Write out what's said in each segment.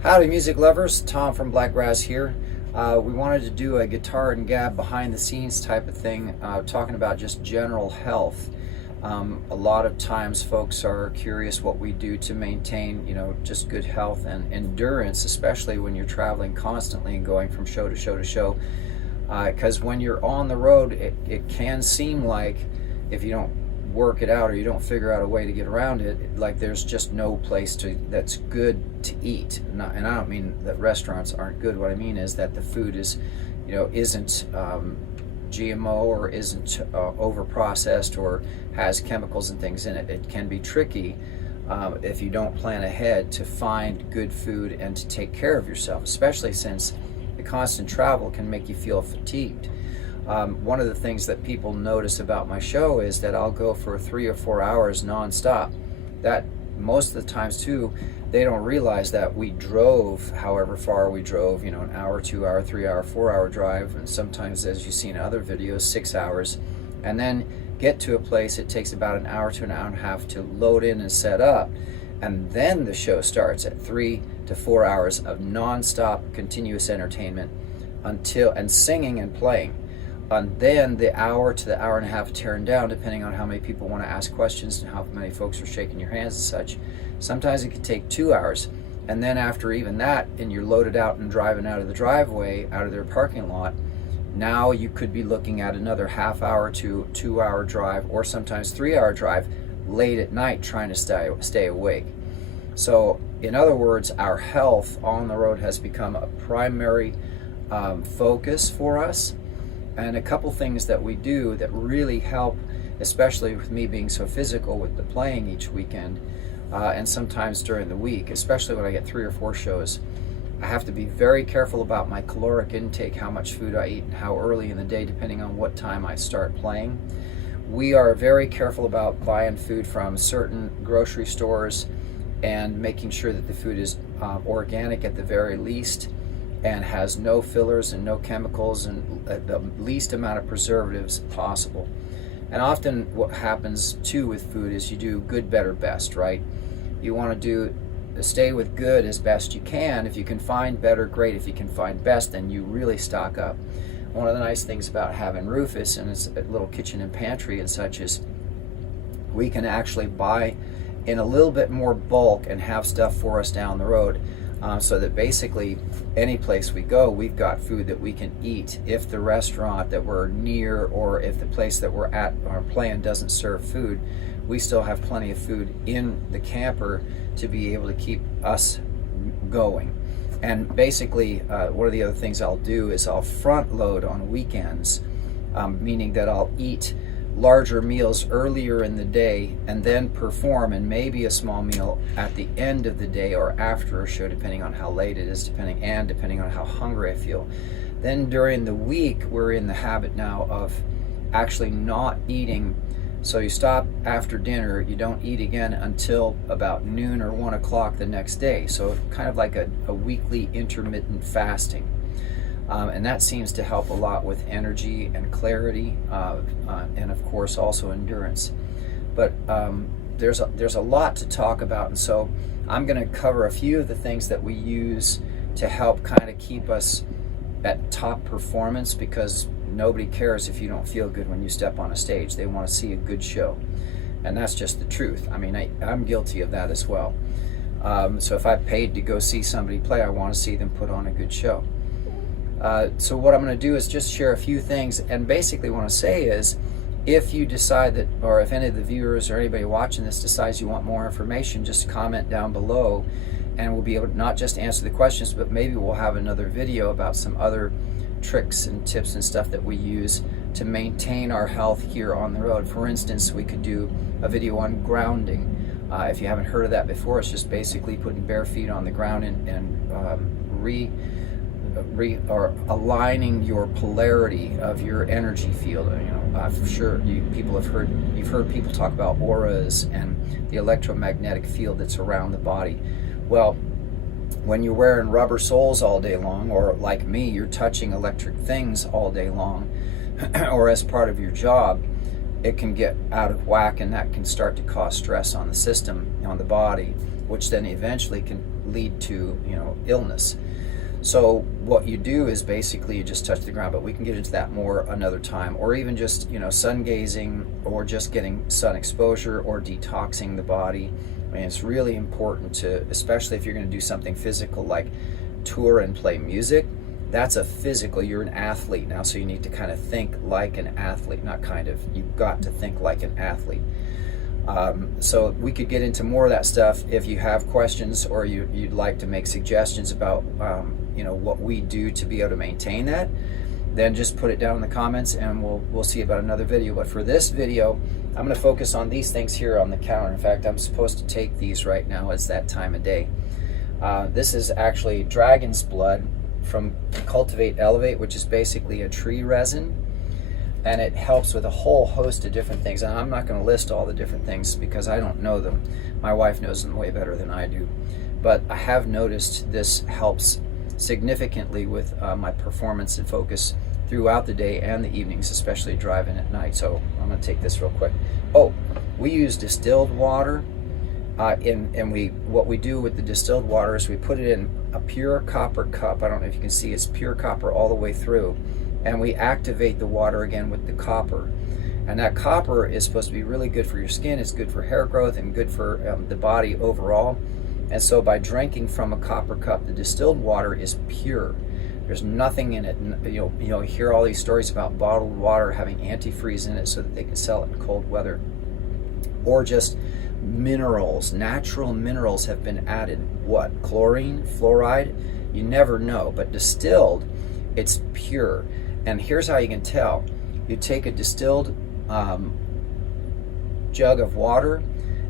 Howdy music lovers, Tom from Blakgraz here. We wanted to do a guitar and gab behind the scenes type of thing, talking about just general health. A lot of times folks are curious what we do to maintain, just good health and endurance, especially when you're traveling constantly and going from show to show to show. Because when you're on the road, it can seem like if you don't work it out or you don't figure out a way to get around it, like there's just no place that's good to eat. And I don't mean that restaurants aren't good. What I mean is that the food is, isn't GMO or isn't over processed or has chemicals and things in it. It can be tricky if you don't plan ahead to find good food and to take care of yourself, especially since the constant travel can make you feel fatigued. One of the things that people notice about my show is that I'll go for 3 or 4 hours nonstop. That most of the times too, they don't realize that we drove however far we drove, an hour, 2 hour, 3 hour, 4 hour drive, and sometimes, as you see in other videos, 6 hours, and then get to a place. It takes about an hour to an hour and a half to load in and set up, and then the show starts at 3 to 4 hours of nonstop continuous entertainment and singing and playing. And then the hour to the hour and a half tearing down, depending on how many people want to ask questions and how many folks are shaking your hands and such. Sometimes it could take 2 hours. And then after even that, and you're loaded out and driving out of the driveway, out of their parking lot, now you could be looking at another half hour to 2 hour drive, or sometimes 3 hour drive late at night trying to stay awake. So in other words, our health on the road has become a primary focus for us. And a couple things that we do that really help, especially with me being so physical with the playing each weekend, and sometimes during the week, especially when I get 3 or 4 shows, I have to be very careful about my caloric intake, how much food I eat and how early in the day, depending on what time I start playing. We are very careful about buying food from certain grocery stores and making sure that the food is organic at the very least, and has no fillers and no chemicals and the least amount of preservatives possible. And often what happens too with food is you do good, better, best, right? You want to stay with good as best you can. If you can find better, great. If you can find best, then you really stock up. One of the nice things about having Rufus and his little kitchen and pantry and such is we can actually buy in a little bit more bulk and have stuff for us down the road. So that basically any place we go, we've got food that we can eat. If the restaurant that we're near or if the place that we're at or playing doesn't serve food, we still have plenty of food in the camper to be able to keep us going. And basically, one of the other things I'll do is I'll front load on weekends, meaning that I'll eat larger meals earlier in the day and then perform, and maybe a small meal at the end of the day or after a show, depending on how late it is, depending on how hungry I feel. Then during the week, we're in the habit now of actually not eating. So you stop after dinner, you don't eat again until about noon or 1 o'clock the next day. So kind of like a weekly intermittent fasting. And that seems to help a lot with energy and clarity, and of course also endurance. But there's a lot to talk about, and so I'm going to cover a few of the things that we use to help kind of keep us at top performance, because nobody cares if you don't feel good when you step on a stage. They want to see a good show, and that's just the truth. I mean, I'm guilty of that as well. So if I paid to go see somebody play, I want to see them put on a good show. So what I'm going to do is just share a few things, and basically what I want to say is, if you decide that, or if any of the viewers or anybody watching this decides you want more information, just comment down below and we'll be able to not just answer the questions, but maybe we'll have another video about some other tricks and tips and stuff that we use to maintain our health here on the road. For instance, we could do a video on grounding. If you haven't heard of that before, it's just basically putting bare feet on the ground and or aligning your polarity of your energy field. I'm sure you've heard people talk about auras and the electromagnetic field that's around the body. Well, when you're wearing rubber soles all day long, or like me, you're touching electric things all day long, or as part of your job, it can get out of whack, and that can start to cause stress on the system, on the body, which then eventually can lead to, you know, illness. So what you do is basically you just touch the ground, but we can get into that more another time, or even just, you know, sun gazing, or just getting sun exposure, or detoxing the body. I mean, it's really important to, especially if you're going to do something physical like tour and play music. That's a physical, you're an athlete now, so you need to kind of think like an athlete, not kind of, you've got to think like an athlete. So we could get into more of that stuff. If you have questions, or you'd like to make suggestions about you know, what we do to be able to maintain that, then just put it down in the comments, and we'll see about another video. But for this video, I'm going to focus on these things here on the counter. In fact, I'm supposed to take these right now. It's that time of day. This is actually dragon's blood from Cultivate Elevate, which is basically a tree resin, and it helps with a whole host of different things. And I'm not going to list all the different things because I don't know them. My wife knows them way better than I do. But I have noticed this helps significantly with my performance and focus throughout the day and the evenings, especially driving at night. So I'm going to take this real quick. Oh, we use distilled water, and what we do with the distilled water is we put it in a pure copper cup. I don't know if you can see, it's pure copper all the way through, and we activate the water again with the copper. And that copper is supposed to be really good for your skin. It's good for hair growth and good for the body overall. And so by drinking from a copper cup, the distilled water is pure. There's nothing in it. You hear all these stories about bottled water having antifreeze in it so that they can sell it in cold weather. Or just minerals, natural minerals have been added. What? Chlorine, fluoride? You never know. But distilled, it's pure. And here's how you can tell. You take a distilled jug of water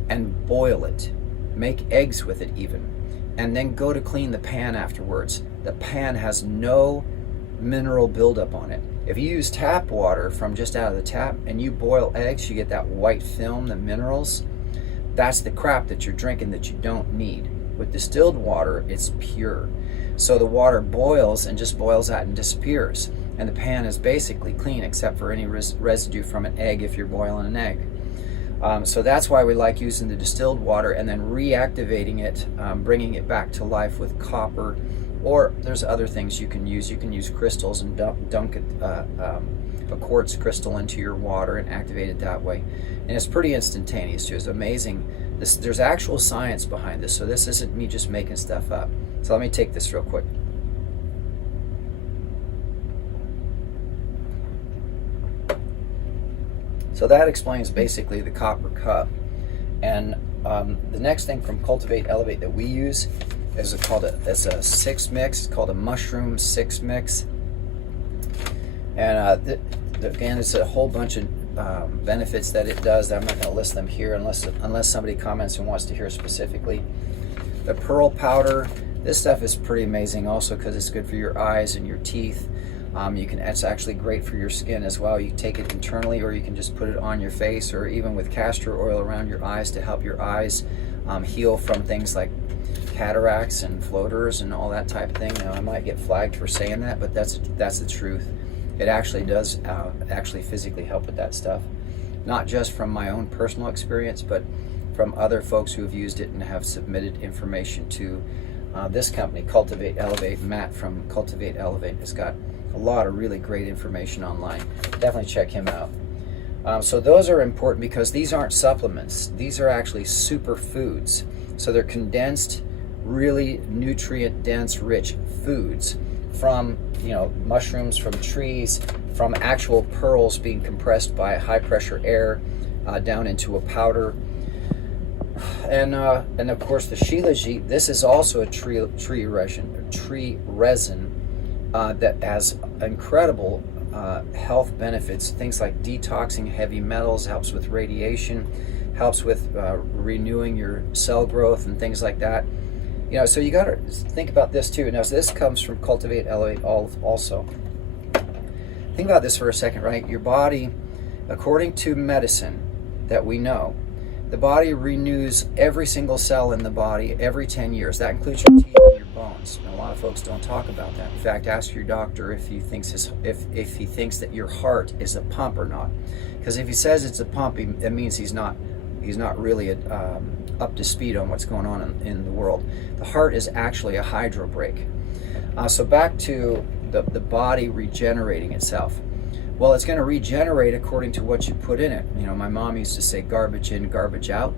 and boil it. Make eggs with it even, and then go to clean the pan afterwards. The pan has no mineral buildup on it. If you use tap water from just out of the tap and you boil eggs, you get that white film, the minerals. That's the crap that you're drinking that you don't need. With distilled water, it's pure. So the water boils and just boils out and disappears. And the pan is basically clean except for any residue from an egg if you're boiling an egg. So that's why we like using the distilled water and then reactivating it, bringing it back to life with copper, or there's other things you can use. You can use crystals and dunk a quartz crystal into your water and activate it that way. And it's pretty instantaneous too. It's amazing. There's actual science behind this, so this isn't me just making stuff up. So let me take this real quick. So that explains basically the copper cup. And the next thing from Cultivate Elevate that we use is it's a 6 mix. It's called a mushroom 6 mix. And again, it's a whole bunch of benefits that it does. I'm not going to list them here unless somebody comments and wants to hear specifically. The pearl powder. This stuff is pretty amazing also because it's good for your eyes and your teeth. It's actually great for your skin as well. You take it internally, or you can just put it on your face, or even with castor oil around your eyes to help your eyes heal from things like cataracts and floaters and all that type of thing. Now I might get flagged for saying that, but that's the truth. It actually does actually physically help with that stuff. Not just from my own personal experience, but from other folks who have used it and have submitted information to this company, Cultivate Elevate. Matt from Cultivate Elevate has got a lot of really great information online. Definitely check him out. So those are important because these aren't supplements. These are actually superfoods. So they're condensed, really nutrient dense, rich foods from mushrooms, from trees, from actual pearls being compressed by high pressure air down into a powder. And of course the shilajit. This is also a tree resin that has incredible health benefits. Things like detoxing heavy metals, helps with radiation, helps with renewing your cell growth and things like that. So you got to think about this too. Now, so this comes from Cultivate Elevate also. Think about this for a second, right? Your body, according to medicine that we know, the body renews every single cell in the body every 10 years. That includes your teeth and your bones. And a lot of folks don't talk about that. In fact, ask your doctor if he thinks that your heart is a pump or not. Because if he says it's a pump, it means he's not he's not really up to speed on what's going on in the world. The heart is actually a hydro brake. So back to the body regenerating itself. Well, it's going to regenerate according to what you put in it. You know, my mom used to say garbage in, garbage out.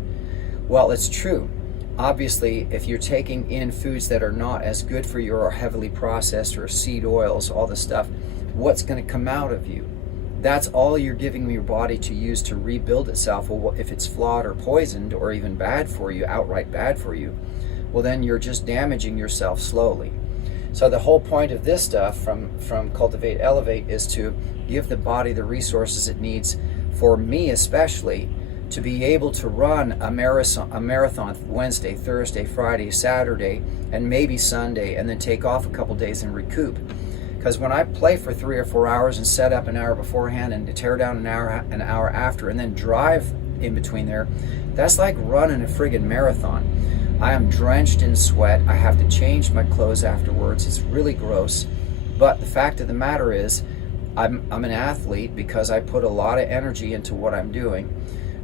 Well, it's true. Obviously, if you're taking in foods that are not as good for you or heavily processed or seed oils, all this stuff, what's going to come out of you? That's all you're giving your body to use to rebuild itself. Well, if it's flawed or poisoned or even bad for you, outright bad for you, well, then you're just damaging yourself slowly. So the whole point of this stuff from Cultivate Elevate is to give the body the resources it needs, for me especially, to be able to run a marathon Wednesday, Thursday, Friday, Saturday, and maybe Sunday, and then take off a couple days and recoup. Because when I play for 3 or 4 hours and set up an hour beforehand and tear down an hour after, and then drive in between there, that's like running a friggin' marathon. I am drenched in sweat. I have to change my clothes afterwards. It's really gross. But the fact of the matter is, I'm an athlete because I put a lot of energy into what I'm doing.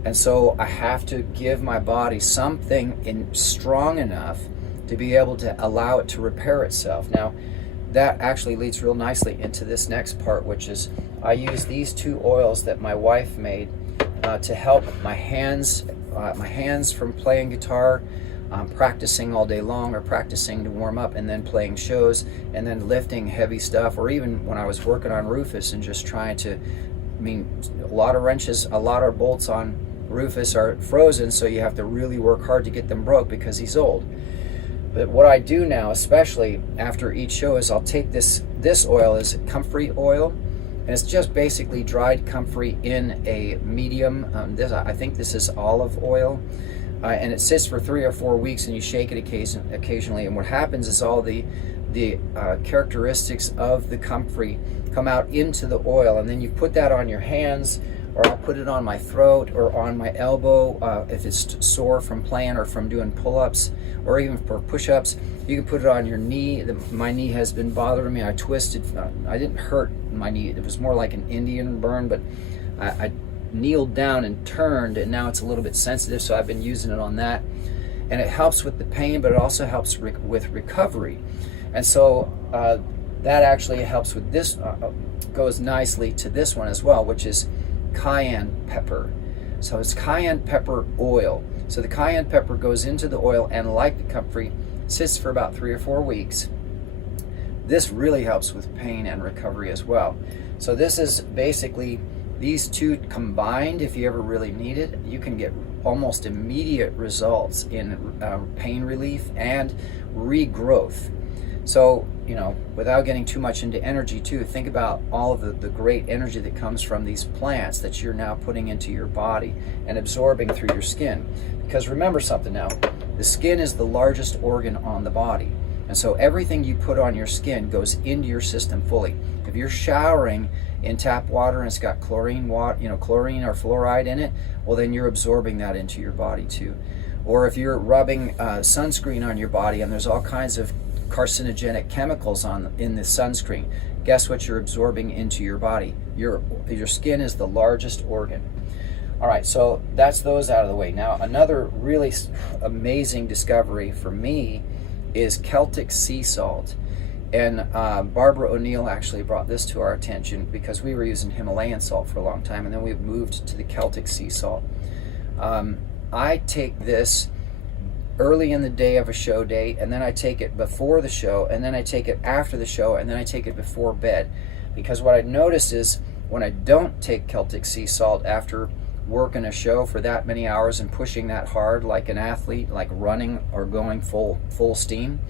And so I have to give my body something strong enough to be able to allow it to repair itself. Now, that actually leads real nicely into this next part, which is I use these 2 oils that my wife made to help my hands from playing guitar, practicing all day long, or practicing to warm up, and then playing shows, and then lifting heavy stuff, or even when I was working on Rufus and just trying to, a lot of wrenches, a lot of bolts on Rufus are frozen, so you have to really work hard to get them broke because he's old. But what I do now, especially after each show, is I'll take this oil is Comfrey oil, and it's just basically dried comfrey in a medium. I think this is olive oil. And it sits for 3 or 4 weeks, and you shake it occasionally. And what happens is all the characteristics of the comfrey come out into the oil, and then you put that on your hands, or I'll put it on my throat or on my elbow if it's sore from playing or from doing pull-ups, or even for push-ups. You can put it on your knee. My knee has been bothering me. I twisted. I didn't hurt my knee. It was more like an Indian burn, but I kneeled down and turned, and now it's a little bit sensitive, so I've been using it on that, and it helps with the pain, but it also helps with recovery. And so that actually helps with this, goes nicely to this one as well, which is cayenne pepper. So it's cayenne pepper oil. So the cayenne pepper goes into the oil, and like the comfrey, sits for about 3 or 4 weeks. This really helps with pain and recovery as well. So this is basically these 2 combined. If you ever really need it, you can get almost immediate results in pain relief and regrowth. So, without getting too much into energy too, think about all of the great energy that comes from these plants that you're now putting into your body and absorbing through your skin. Because remember something now, the skin is the largest organ on the body. And so everything you put on your skin goes into your system fully. If you're showering in tap water and it's got chlorine or fluoride in it, well, then you're absorbing that into your body too. Or if you're rubbing sunscreen on your body and there's all kinds of carcinogenic chemicals in the sunscreen, guess what you're absorbing into your body? Your skin is the largest organ. All right, so that's those out of the way. Now, another really amazing discovery for me is Celtic Sea Salt. And Barbara O'Neill actually brought this to our attention because we were using Himalayan salt for a long time, and then we moved to the Celtic Sea Salt. I take this early in the day of a show day, and then I take it before the show, and then I take it after the show, and then I take it before bed. Because what I noticed is when I don't take Celtic Sea Salt after working a show for that many hours and pushing that hard like an athlete, like running or going full steam,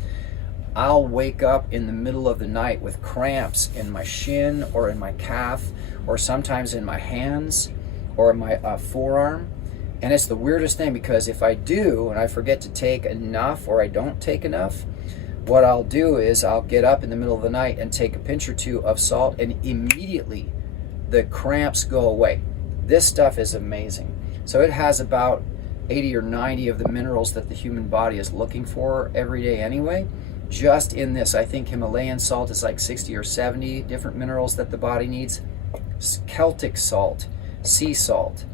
I'll wake up in the middle of the night with cramps in my shin or in my calf, or sometimes in my hands or in my forearm. And it's the weirdest thing, because if I do and I forget to take enough, or I don't take enough, what I'll do is I'll get up in the middle of the night and take a pinch or 2 of salt, and immediately the cramps go away. This stuff is amazing. So it has about 80 or 90 of the minerals that the human body is looking for every day anyway. Just in this, I think Himalayan salt is like 60 or 70 different minerals that the body needs. Celtic salt, sea salt,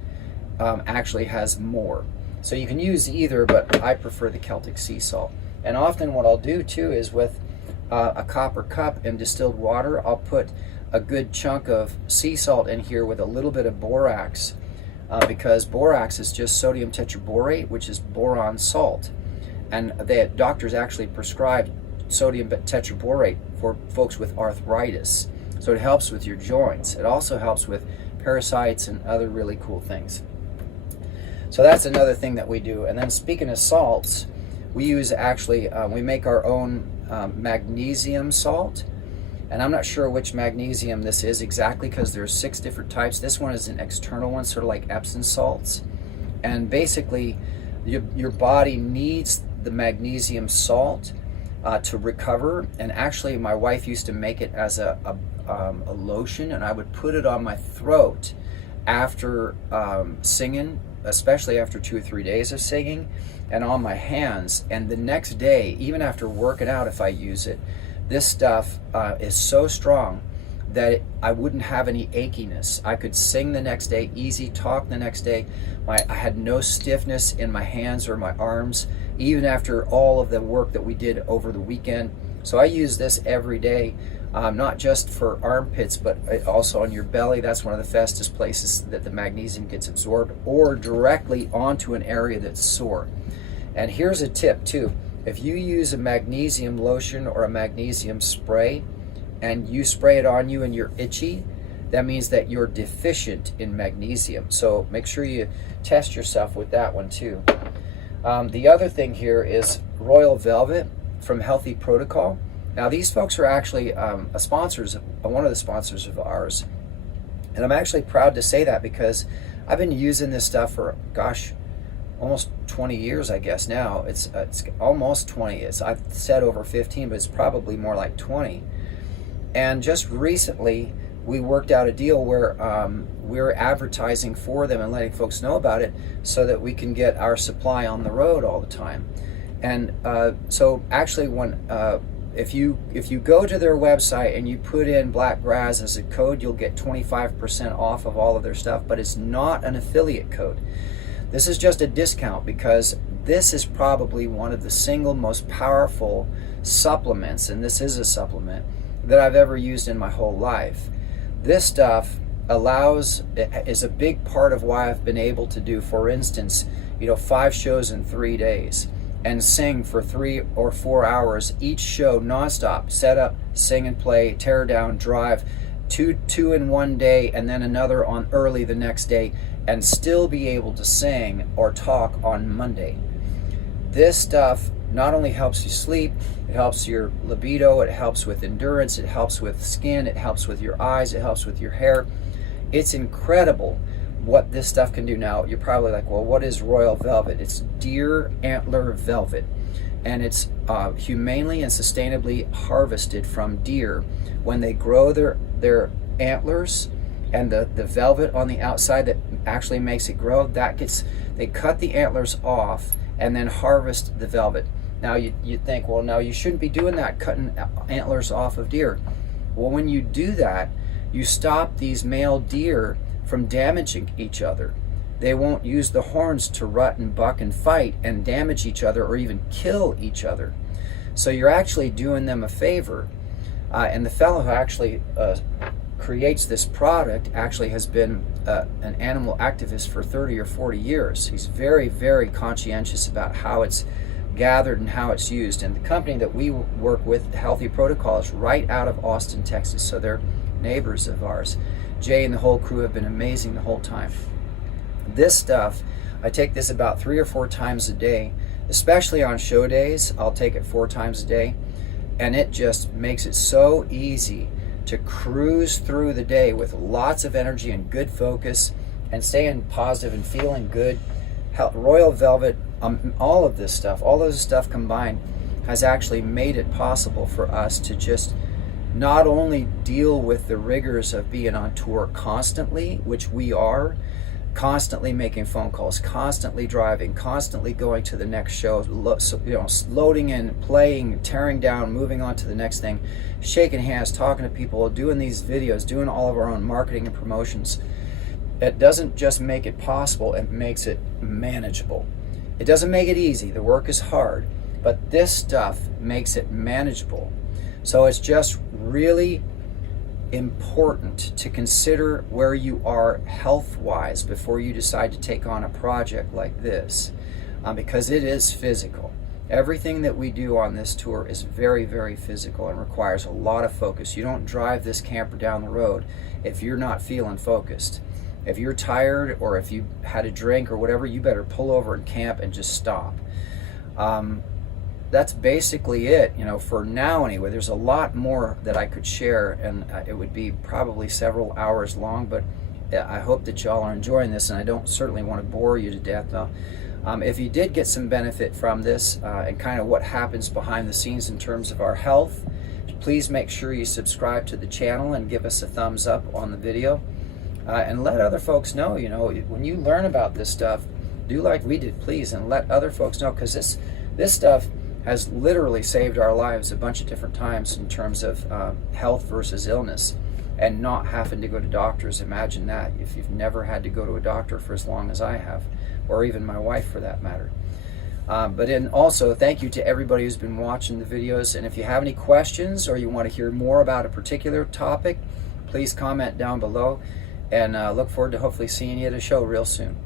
actually has more. So you can use either, but I prefer the Celtic Sea Salt. And often what I'll do too is with a copper cup and distilled water, I'll put a good chunk of sea salt in here with a little bit of borax, because borax is just sodium tetraborate, which is boron salt. And doctors actually prescribe sodium tetraborate for folks with arthritis. So it helps with your joints. It also helps with parasites and other really cool things. So that's another thing that we do. And then speaking of salts, we use we make our own magnesium salt. And I'm not sure which magnesium this is exactly, because there's 6 different types. This one is an external one, sort of like Epsom salts. And basically, your body needs the magnesium salt to recover. And actually, my wife used to make it as a lotion, and I would put it on my throat after singing, especially after 2 or 3 days of singing, and on my hands. And the next day, even after working out, if I use it, this stuff is so strong that I wouldn't have any achiness. I could sing the next day, easy, talk the next day. I had no stiffness in my hands or my arms, even after all of the work that we did over the weekend. So I use this every day, not just for armpits, but also on your belly. That's one of the fastest places that the magnesium gets absorbed, or directly onto an area that's sore. And here's a tip too. If you use a magnesium lotion or a magnesium spray, and you spray it on you and you're itchy, that means that you're deficient in magnesium. So make sure you test yourself with that one too. The other thing here is Royal Velvet from Healthy Protocol. Now these folks are actually one of the sponsors of ours. And I'm actually proud to say that, because I've been using this stuff for, gosh, almost 20 years, I guess now. It's almost 20. I've said over 15, but it's probably more like 20. And just recently, we worked out a deal where we're advertising for them and letting folks know about it, so that we can get our supply on the road all the time. And so actually, if you go to their website and you put in Blakgraz as a code, you'll get 25% off of all of their stuff, but it's not an affiliate code. This is just a discount, because this is probably one of the single most powerful supplements, and this is a supplement, that I've ever used in my whole life. This stuff is a big part of why I've been able to do, for instance, 5 shows in 3 days, and sing for 3 or 4 hours each show nonstop. Set up, sing and play, tear down, drive, two in one day, and then another on early the next day, and still be able to sing or talk on Monday. This stuff not only helps you sleep, it helps your libido, it helps with endurance, it helps with skin, it helps with your eyes, it helps with your hair. It's incredible what this stuff can do. Now, you're probably like, well, what is Royal Velvet? It's deer antler velvet, and it's humanely and sustainably harvested from deer. When they grow their antlers, and the velvet on the outside that actually makes it grow, they cut the antlers off and then harvest the velvet. Now you'd think, well, no, you shouldn't be doing that, cutting antlers off of deer. Well, when you do that, you stop these male deer from damaging each other. They won't use the horns to rut and buck and fight and damage each other, or even kill each other. So you're actually doing them a favor. And the fellow who actually creates this product actually has been an animal activist for 30 or 40 years. He's very, very conscientious about how it's gathered and how it's used. And the company that we work with, Healthy Protocol, is right out of Austin, Texas. So they're neighbors of ours. Jay and the whole crew have been amazing the whole time. This stuff, I take this about 3 or 4 times a day, especially on show days. I'll take it 4 times a day, and it just makes it so easy to cruise through the day with lots of energy and good focus, and staying positive and feeling good. Royal Velvet, all of this stuff, all of this stuff combined, has actually made it possible for us to just not only deal with the rigors of being on tour constantly, which we are, constantly making phone calls, constantly driving, constantly going to the next show, loading in, playing, tearing down, moving on to the next thing, shaking hands, talking to people, doing these videos, doing all of our own marketing and promotions. It doesn't just make it possible, it makes it manageable. It doesn't make it easy, the work is hard, but this stuff makes it manageable. So it's just really important to consider where you are health-wise before you decide to take on a project like this, because it is physical. Everything that we do on this tour is very, very physical and requires a lot of focus. You don't drive this camper down the road if you're not feeling focused. If you're tired or if you had a drink or whatever, you better pull over and camp and just stop. That's basically it, you know, for now anyway. There's a lot more that I could share, and it would be probably several hours long, but I hope that y'all are enjoying this, and I don't certainly want to bore you to death. If you did get some benefit from this and kind of what happens behind the scenes in terms of our health, please make sure you subscribe to the channel and give us a thumbs up on the video. And let other folks know, you know, when you learn about this stuff, do like we did, please, and let other folks know, because this stuff has literally saved our lives a bunch of different times in terms of health versus illness and not having to go to doctors. Imagine that, if you've never had to go to a doctor for as long as I have, or even my wife for that matter. But also, thank you to everybody who's been watching the videos, and if you have any questions or you want to hear more about a particular topic, please comment down below, and look forward to hopefully seeing you at a show real soon.